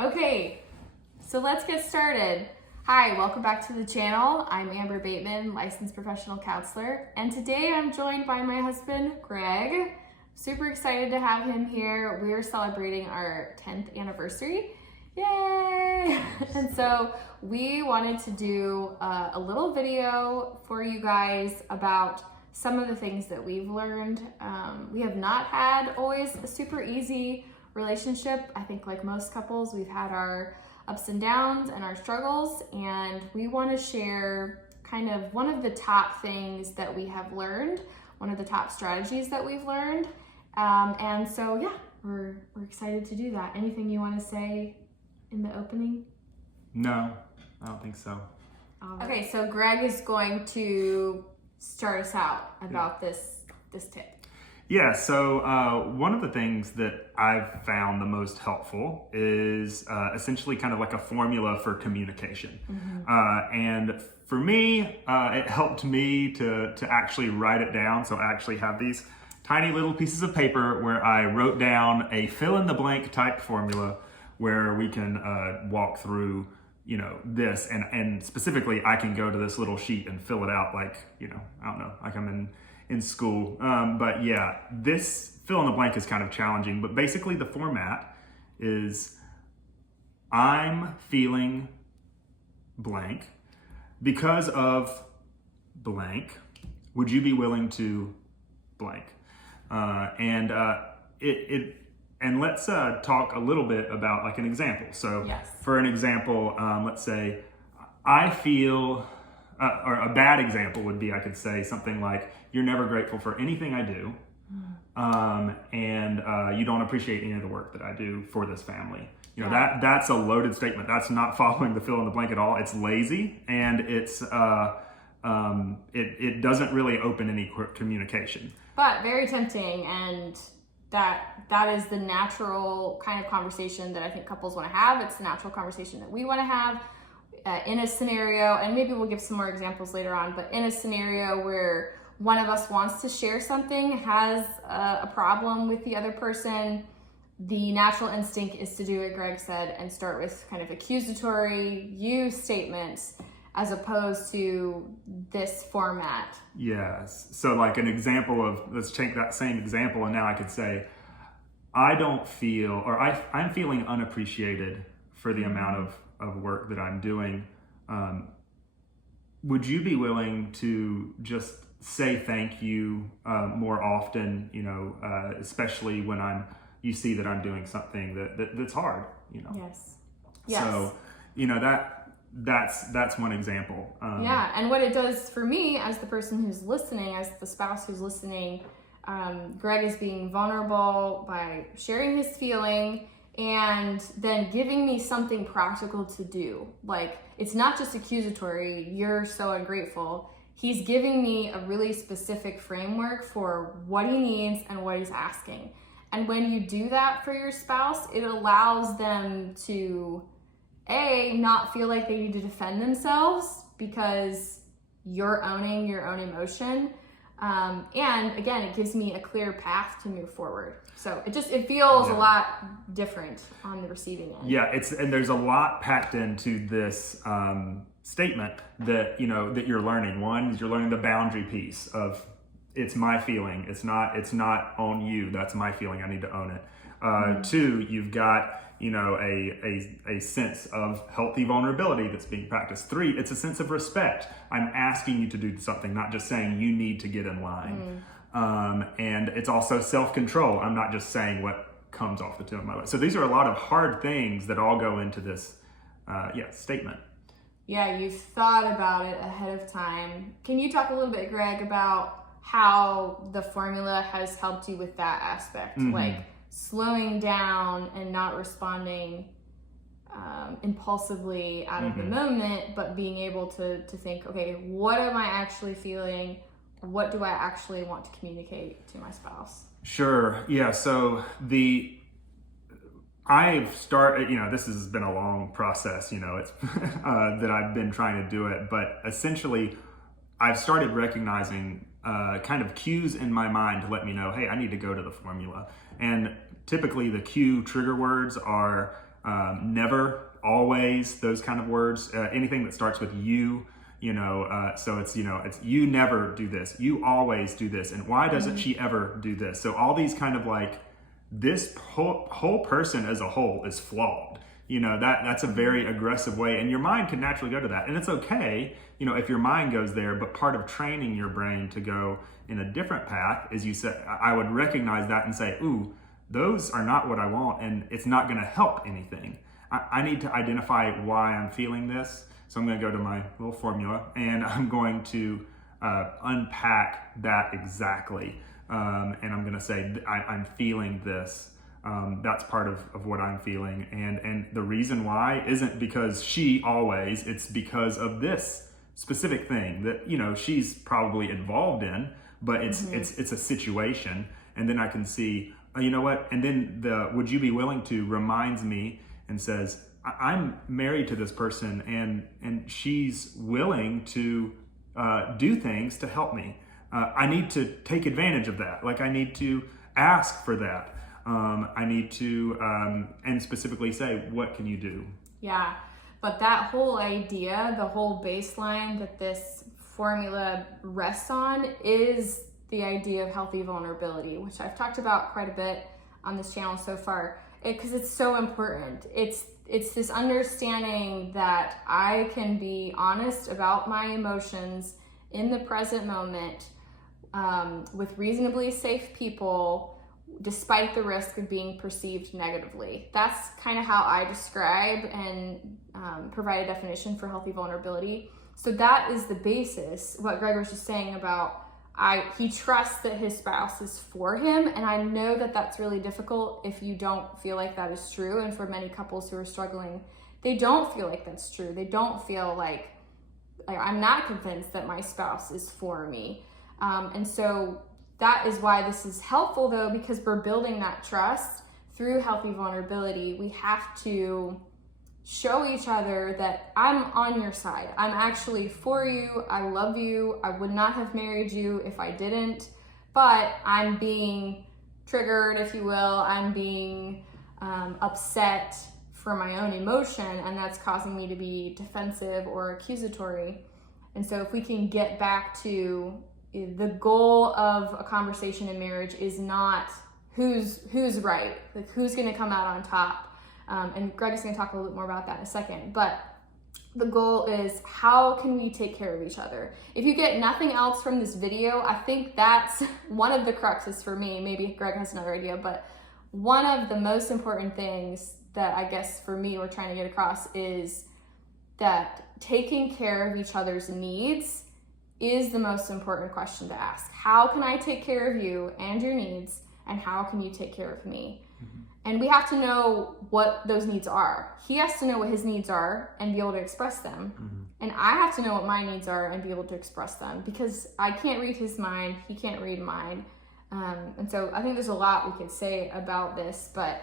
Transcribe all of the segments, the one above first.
Okay, so let's get started. Hi, welcome back to the channel. I'm Amber Bateman, licensed professional counselor, and today I'm joined by my husband, Greg. Super excited to have him here. We're celebrating our 10th anniversary. Yay! And so we wanted to do a little video for you guys about some of the things that we've learned. We have not had always a super easy relationship. I think like most couples, we've had our ups and downs and our struggles, and we want to share kind of one of the top things that we have learned, one of the top strategies that we've learned. And so yeah, we're excited to do that. Anything you want to say in the opening? No, I don't think so. Okay, so Greg is going to start us out about this tip. Yeah, so one of the things that I've found the most helpful is essentially kind of like a formula for communication. And for me, it helped me to actually write it down. So I actually have these tiny little pieces of paper where I wrote down a fill-in-the-blank type formula where we can walk through, you know, this. And specifically, I can go to this little sheet and fill it out like, you know, I don't know, like I'm in school. But yeah, this fill in the blank is kind of challenging, but basically the format is I'm feeling blank because of blank. Would you be willing to blank? And let's talk a little bit about like an example. So Yes. For an example, let's say I feel, or a bad example would be, I could say something like, you're never grateful for anything I do. And you don't appreciate any of the work that I do for this family. You know, that's a loaded statement. That's not following the fill in the blank at all. It's lazy, and it's it doesn't really open any communication. But very tempting, and that is the natural kind of conversation that I think couples want to have. It's the natural conversation that we want to have in a scenario, and maybe we'll give some more examples later on, but in a scenario where one of us wants to share something, has a problem with the other person, the natural instinct is to do what Greg said and start with kind of accusatory you statements as opposed to this format. Yes. So like an example of, let's take that same example, and now I could say, I don't feel, or I'm feeling unappreciated for the amount of work that I'm doing. Would you be willing to just say thank you more often, you know, especially when you see that I'm doing something that's hard, you know? Yes. So, you know, that's one example. Yeah, and what it does for me as the person who's listening, as the spouse who's listening, Greg is being vulnerable by sharing his feeling and then giving me something practical to do. Like, it's not just accusatory, you're so ungrateful. He's giving me a really specific framework for what he needs and what he's asking. And when you do that for your spouse, it allows them to not feel like they need to defend themselves because you're owning your own emotion. And again, it gives me a clear path to move forward. So it feels a lot different on the receiving end. Yeah, and there's a lot packed into this statement that, you know, that you're learning. One is you're learning the boundary piece of it's my feeling. It's not on you. That's my feeling. I need to own it. Two, you've got, you know, a sense of healthy vulnerability that's being practiced. Three, it's a sense of respect. I'm asking you to do something, not just saying you need to get in line. And it's also self-control. I'm not just saying what comes off the tip of my lips. So these are a lot of hard things that all go into this statement. Yeah, you've thought about it ahead of time. Can you talk a little bit, Greg, about how the formula has helped you with that aspect? Like slowing down and not responding impulsively out of the moment, but being able to think, okay, what am I actually feeling? What do I actually want to communicate to my spouse? Sure. Yeah. So I've started, you know, this has been a long process, you know, it's that I've been trying to do it, but essentially I've started recognizing kind of cues in my mind to let me know, hey, I need to go to the formula. And typically the cue trigger words are never, always, those kind of words. Anything that starts with you, so it's, it's you never do this, you always do this, and why doesn't she ever do this? So all these kind of like, this whole person as a whole is flawed. That's a very aggressive way, and your mind can naturally go to that. And it's okay, if your mind goes there, but part of training your brain to go in a different path is, you said, I would recognize that and say, ooh, those are not what I want, and it's not gonna help anything. I need to identify why I'm feeling this. So I'm gonna go to my little formula, and I'm going to unpack that exactly. And I'm gonna say, I'm feeling this. That's part of what I'm feeling. And the reason why isn't because she always, it's because of this specific thing that, she's probably involved in, but it's a situation. And then I can see, you know what? And then the would you be willing to reminds me and says, I'm married to this person, and she's willing to do things to help me. I need to take advantage of that. Like, I need to ask for that. I need to, and specifically say, what can you do? Yeah, but that whole idea, the whole baseline that this formula rests on is the idea of healthy vulnerability, which I've talked about quite a bit on this channel so far, because it's so important. It's this understanding that I can be honest about my emotions in the present moment, with reasonably safe people, despite the risk of being perceived negatively. That's kind of how I describe and provide a definition for healthy vulnerability. So that is the basis, what Greg was just saying about he trusts that his spouse is for him, and I know that that's really difficult if you don't feel like that is true. And for many couples who are struggling, they don't feel like that's true. They don't feel like I'm not convinced that my spouse is for me. And so that is why this is helpful, though, because we're building that trust through healthy vulnerability. We have to show each other that I'm on your side. I'm actually for you. I love you. I would not have married you if I didn't, but I'm being triggered, if you will. I'm being upset for my own emotion, and that's causing me to be defensive or accusatory. And so if we can get back to the goal of a conversation in marriage is not who's right, like who's going to come out on top. And Greg is going to talk a little bit more about that in a second. But the goal is, how can we take care of each other? If you get nothing else from this video, I think that's one of the cruxes for me. Maybe Greg has another idea, but one of the most important things that I guess for me we're trying to get across is that taking care of each other's needs is the most important question to ask. How can I take care of you and your needs, and how can you take care of me? And we have to know what those needs are. He has to know what his needs are and be able to express them. And I have to know what my needs are and be able to express them, because I can't read his mind, he can't read mine. And so I think there's a lot we could say about this, but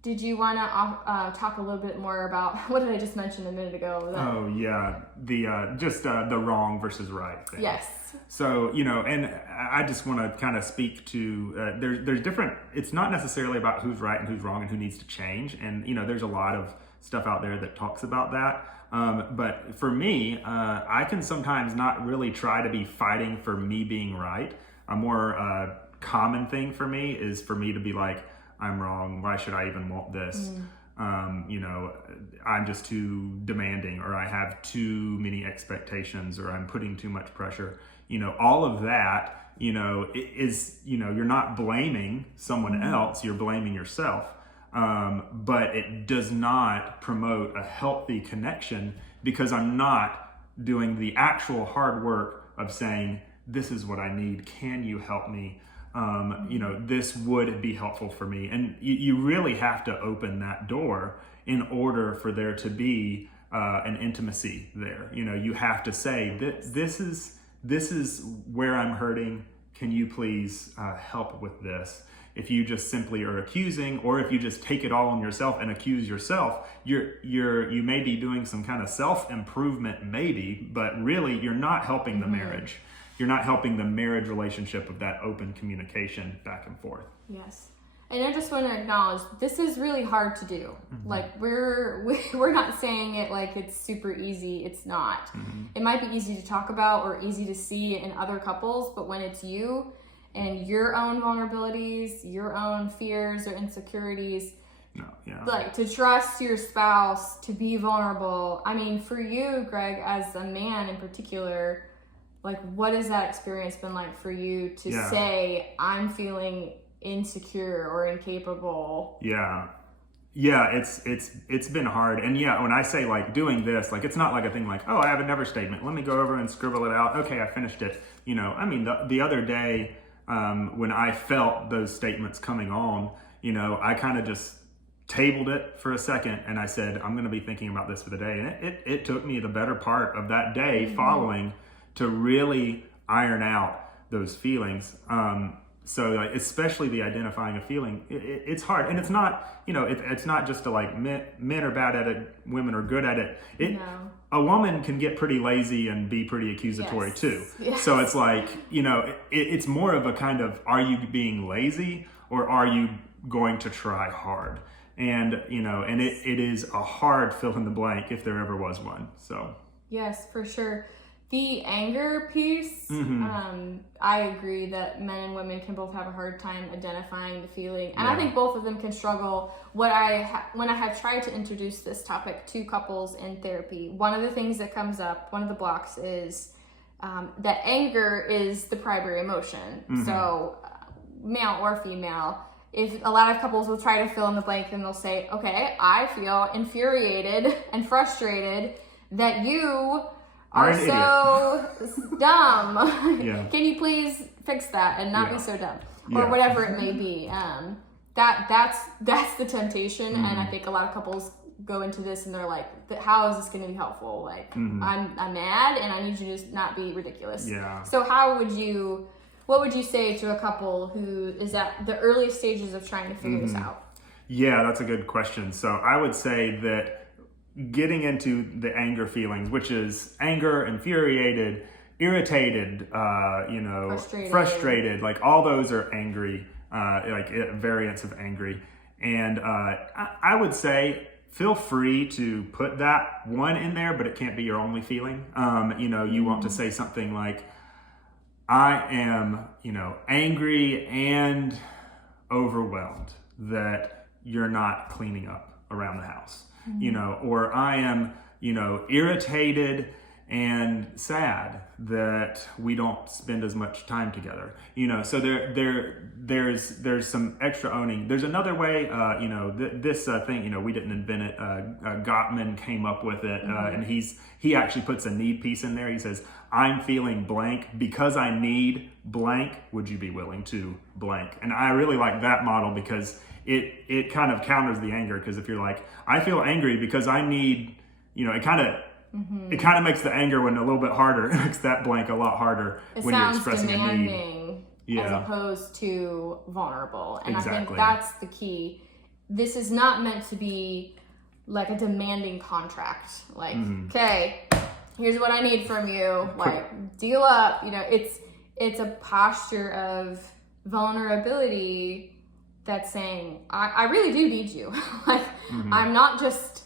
did you want to talk a little bit more about, what did I just mention a minute ago? Oh yeah, the wrong versus right thing. Yes. So, and I just want to kind of speak to, there's different, it's not necessarily about who's right and who's wrong and who needs to change. And, there's a lot of stuff out there that talks about that. But for me, I can sometimes not really try to be fighting for me being right. A more common thing for me is for me to be like, I'm wrong, why should I even want this? I'm just too demanding, or I have too many expectations, or I'm putting too much pressure. All of that, is, you're not blaming someone else, you're blaming yourself. But it does not promote a healthy connection, because I'm not doing the actual hard work of saying, this is what I need, can you help me? This would be helpful for me. And you really have to open that door in order for there to be an intimacy there. You have to say, this is where I'm hurting. Can you please help with this? If you just simply are accusing, or if you just take it all on yourself and accuse yourself, you may be doing some kind of self-improvement maybe, but really you're not helping the marriage. You're not helping the marriage relationship of that open communication back and forth. Yes. And I just want to acknowledge this is really hard to do. Like we're not saying it like it's super easy. It's not. It might be easy to talk about or easy to see in other couples, but when it's you and your own vulnerabilities, your own fears or insecurities, like to trust your spouse to be vulnerable. I mean, for you, Greg, as a man in particular, like what has that experience been like for you to say, I'm feeling insecure or incapable? It's been hard. And when I say like doing this, like it's not like a thing like, oh, I have a never statement, let me go over and scribble it out, okay, I finished it. I mean, the other day when I felt those statements coming on, I kind of just tabled it for a second and I said, I'm going to be thinking about this for the day. And it took me the better part of that day following to really iron out those feelings. So like, especially the identifying a feeling, it's hard. And it's not, it's not just to like men are bad at it, women are good at it. A woman can get pretty lazy and be pretty accusatory too. Yes. So it's like, it's more of a kind of, are you being lazy or are you going to try hard? And, and it is a hard fill in the blank if there ever was one. So. Yes, for sure. The anger piece, I agree that men and women can both have a hard time identifying the feeling. And I think both of them can struggle. When I have tried to introduce this topic to couples in therapy, one of the things that comes up, one of the blocks is that anger is the primary emotion. So male or female, if a lot of couples will try to fill in the blank, then they'll say, okay, I feel infuriated and frustrated that you are so dumb. Can you please fix that and not be so dumb? Or whatever it may be. That's the temptation. And I think a lot of couples go into this and they're like, how is this going to be helpful? Like, I'm mad and I need you to not be ridiculous. So what would you say to a couple who is at the early stages of trying to figure this out? Yeah, that's a good question. So I would say that getting into the anger feelings, which is anger, infuriated, irritated, frustrated, like all those are angry, like variants of angry. And I would say feel free to put that one in there, but it can't be your only feeling. You want to say something like, I am, angry and overwhelmed that you're not cleaning up around the house, or I am, irritated and sad that we don't spend as much time together, so there's some extra owning. There's another way, this thing, we didn't invent it. Gottman came up with it, and he actually puts a need piece in there. He says, I'm feeling blank because I need blank. Would you be willing to blank? And I really like that model because it kind of counters the anger. Because if you're like, I feel angry because I need, it kind of makes the anger one a little bit harder. It makes that blank a lot harder when you're expressing a need. As opposed to vulnerable. And I think that's the key. This is not meant to be like a demanding contract. Like, okay, here's what I need from you. Like, deal up. It's a posture of vulnerability that's saying, I really do need you. Like, I'm not just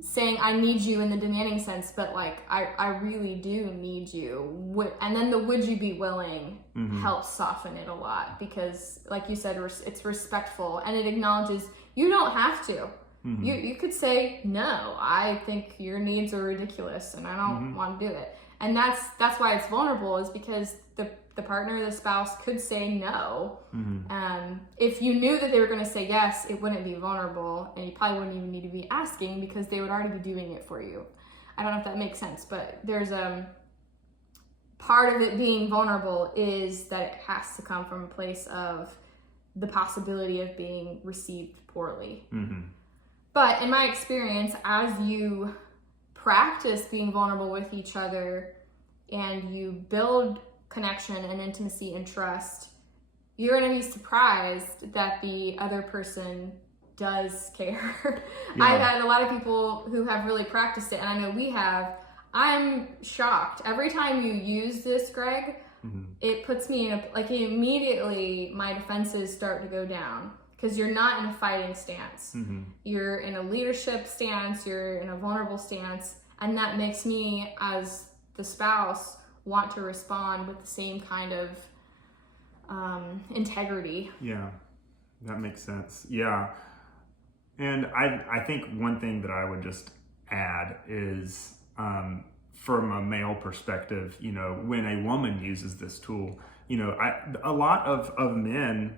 saying I need you in the demanding sense, but like, I really do need you. And then the would you be willing helps soften it a lot because, like you said, it's respectful and it acknowledges you don't have to. You could say, no, I think your needs are ridiculous and I don't want to do it. And that's why it's vulnerable, is because the partner, the spouse could say no. If you knew that they were going to say yes, it wouldn't be vulnerable and you probably wouldn't even need to be asking because they would already be doing it for you. I don't know if that makes sense, but there's part of it being vulnerable is that it has to come from a place of the possibility of being received poorly. But in my experience, as you practice being vulnerable with each other and you build connection and intimacy and trust, you're going to be surprised that the other person does care. I've had a lot of people who have really practiced it, and I know we have. I'm shocked. Every time you use this, Greg, it puts me in immediately my defenses start to go down. because you're not in a fighting stance. Mm-hmm. You're in a leadership stance, you're in a vulnerable stance, and that makes me, as the spouse, want to respond with the same kind of integrity. Yeah, that makes sense. Yeah. And I think one thing that I would just add is, from a male perspective, you know, when a woman uses this tool, you know, a lot of men,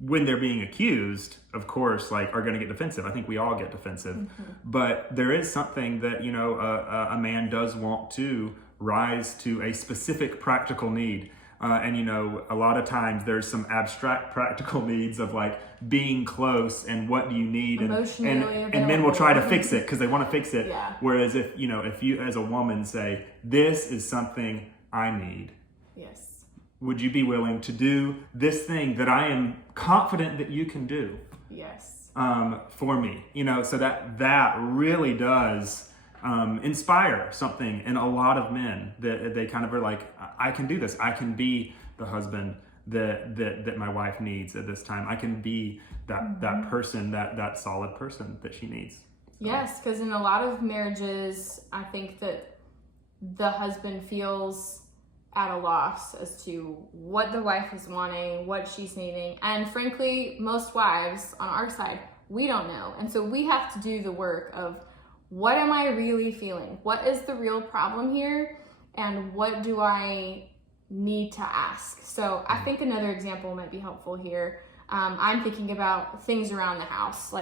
when they're being accused, of course, like, are going to get defensive. I think we all get defensive. Mm-hmm. But there is something that, you know, a man does want to rise to a specific practical need. And, you know, a lot of times there's some abstract practical needs of like being close and what do you need, and men will try to fix it because they want to fix it. Yeah. Whereas if you as a woman say, this is something I need. Yes. Would you be willing to do this thing that I am confident that you can do? Yes. For me, you know, so that really does inspire something in a lot of men, that they kind of are like, I can do this. I can be the husband that my wife needs at this time. I can be that person, that solid person that she needs. So. Yes, because in a lot of marriages, I think that the husband feels at a loss as to what the wife is wanting, what she's needing. And frankly, most wives on our side, we don't know. And so we have to do the work of, what am I really feeling? What is the real problem here? And what do I need to ask? So I think another example might be helpful here. I'm thinking about things around the house.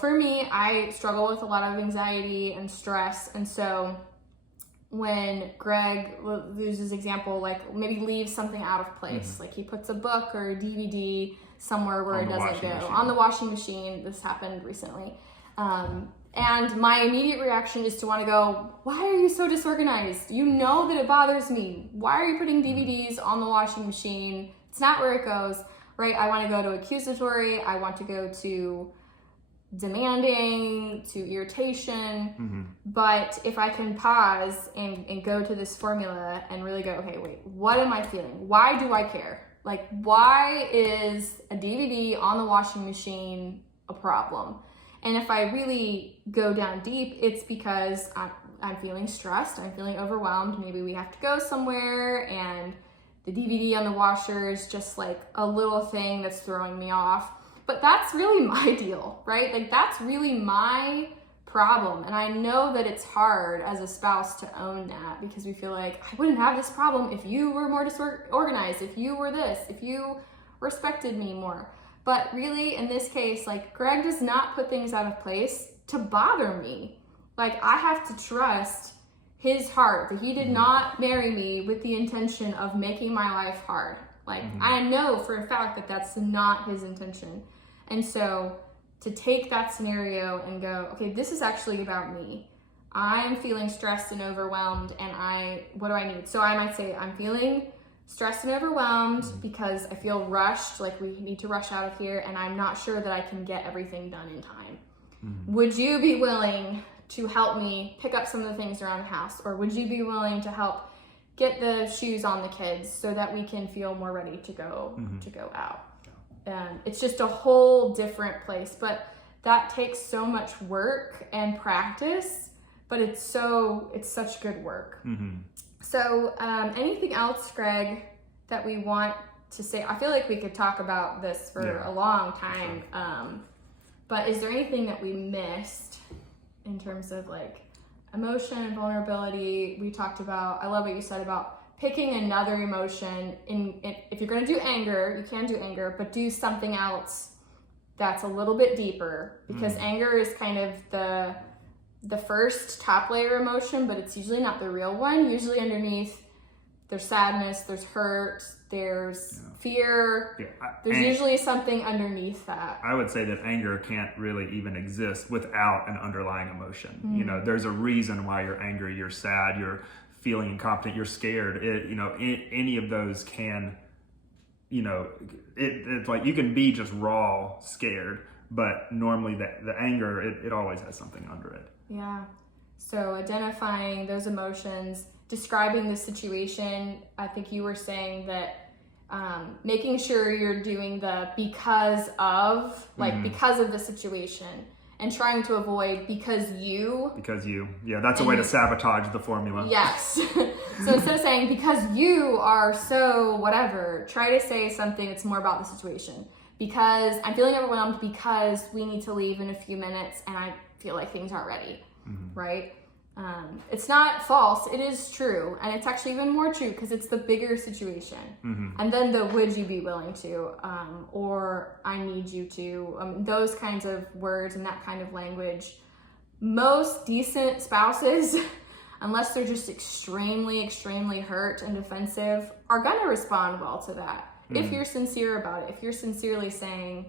For me, I struggle with a lot of anxiety and stress. And so when Greg, we'll use his example, like maybe leaves something out of place, like he puts a book or a DVD somewhere where it doesn't go. On the washing machine. This happened recently. And my immediate reaction is to want to go, why are you so disorganized? You know that it bothers me. Why are you putting DVDs on the washing machine? It's not where it goes, right? I want to go to accusatory. I want to go to demanding, to irritation. Mm-hmm. But if I can pause and go to this formula and really go, okay, wait, what am I feeling? Why do I care? Like, why is a DVD on the washing machine a problem? And if I really go down deep, it's because I'm feeling stressed, I'm feeling overwhelmed. Maybe we have to go somewhere and the DVD on the washer is just like a little thing that's throwing me off. But that's really my deal, right? Like, that's really my problem. And I know that it's hard as a spouse to own that, because we feel like, I wouldn't have this problem if you were more disorganized, if you were this, if you respected me more. But really, in this case, like, Greg does not put things out of place to bother me. Like, I have to trust his heart that he did not marry me with the intention of making my life hard. Like, I know for a fact that that's not his intention. And so to take that scenario and go, okay, this is actually about me. I'm feeling stressed and overwhelmed, and what do I need? So I might say, I'm feeling stressed and overwhelmed because I feel rushed, like we need to rush out of here, and I'm not sure that I can get everything done in time. Would you be willing to help me pick up some of the things around the house? Or would you be willing to help get the shoes on the kids so that we can feel more ready to go out? And it's just a whole different place, but that takes so much work and practice, but it's such good work. So anything else, Greg, that we want to say? I feel like we could talk about this for a long time, but is there anything that we missed in terms of like emotion and vulnerability? We talked about, I love what you said about picking another emotion. If you're going to do anger, you can do anger, but do something else that's a little bit deeper, because anger is kind of the first top layer emotion, but it's usually not the real one. Usually underneath, there's sadness, there's hurt, there's fear. There's usually something underneath that. I would say that anger can't really even exist without an underlying emotion. You know, there's a reason why you're angry, you're sad, you're feeling incompetent, you're scared. Any of those can, it's like you can be just raw scared, but normally the anger, it always has something under it. Yeah. So identifying those emotions, describing the situation. I think you were saying that making sure you're doing the because of, like because of the situation, and trying to avoid because you. Yeah, that's a way to sabotage the formula. Yes. So instead of saying because you are so whatever, try to say something that's more about the situation. Because I'm feeling overwhelmed because we need to leave in a few minutes and I feel like things aren't ready, right? It's not false, it is true. And it's actually even more true because it's the bigger situation. And then the would you be willing to, or I need you to, those kinds of words and that kind of language. Most decent spouses, unless they're just extremely, extremely hurt and defensive, are gonna respond well to that. If you're sincere about it, if you're sincerely saying,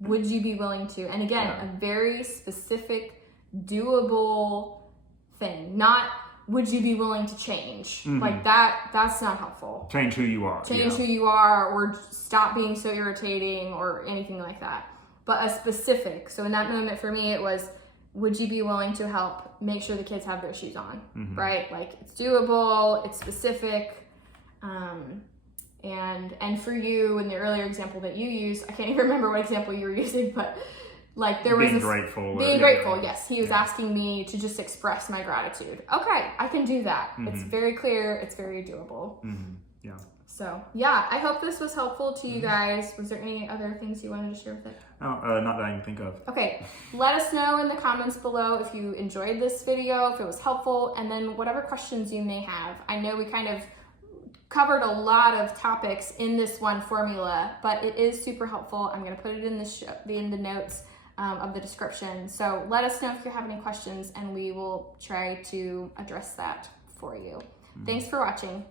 would you be willing to? And again, a very specific, doable thing, not would you be willing to change? Like that's not helpful. Change who you are. Change who you are, or stop being so irritating or anything like that. But a specific, so in that moment for me, it was, would you be willing to help make sure the kids have their shoes on, right? Like it's doable, it's specific. And for you, in the earlier example that you used, I can't even remember what example you were using, but like there was being grateful. Being grateful, yes. He was asking me to just express my gratitude. Okay, I can do that. It's very clear, it's very doable. Yeah. So yeah, I hope this was helpful to you guys. Was there any other things you wanted to share with it? No, not that I can think of. Okay, let us know in the comments below if you enjoyed this video, if it was helpful, and then whatever questions you may have. I know we kind of covered a lot of topics in this one formula, but it is super helpful. I'm going to put it in the notes of the description. So let us know if you have any questions and we will try to address that for you. Thanks for watching.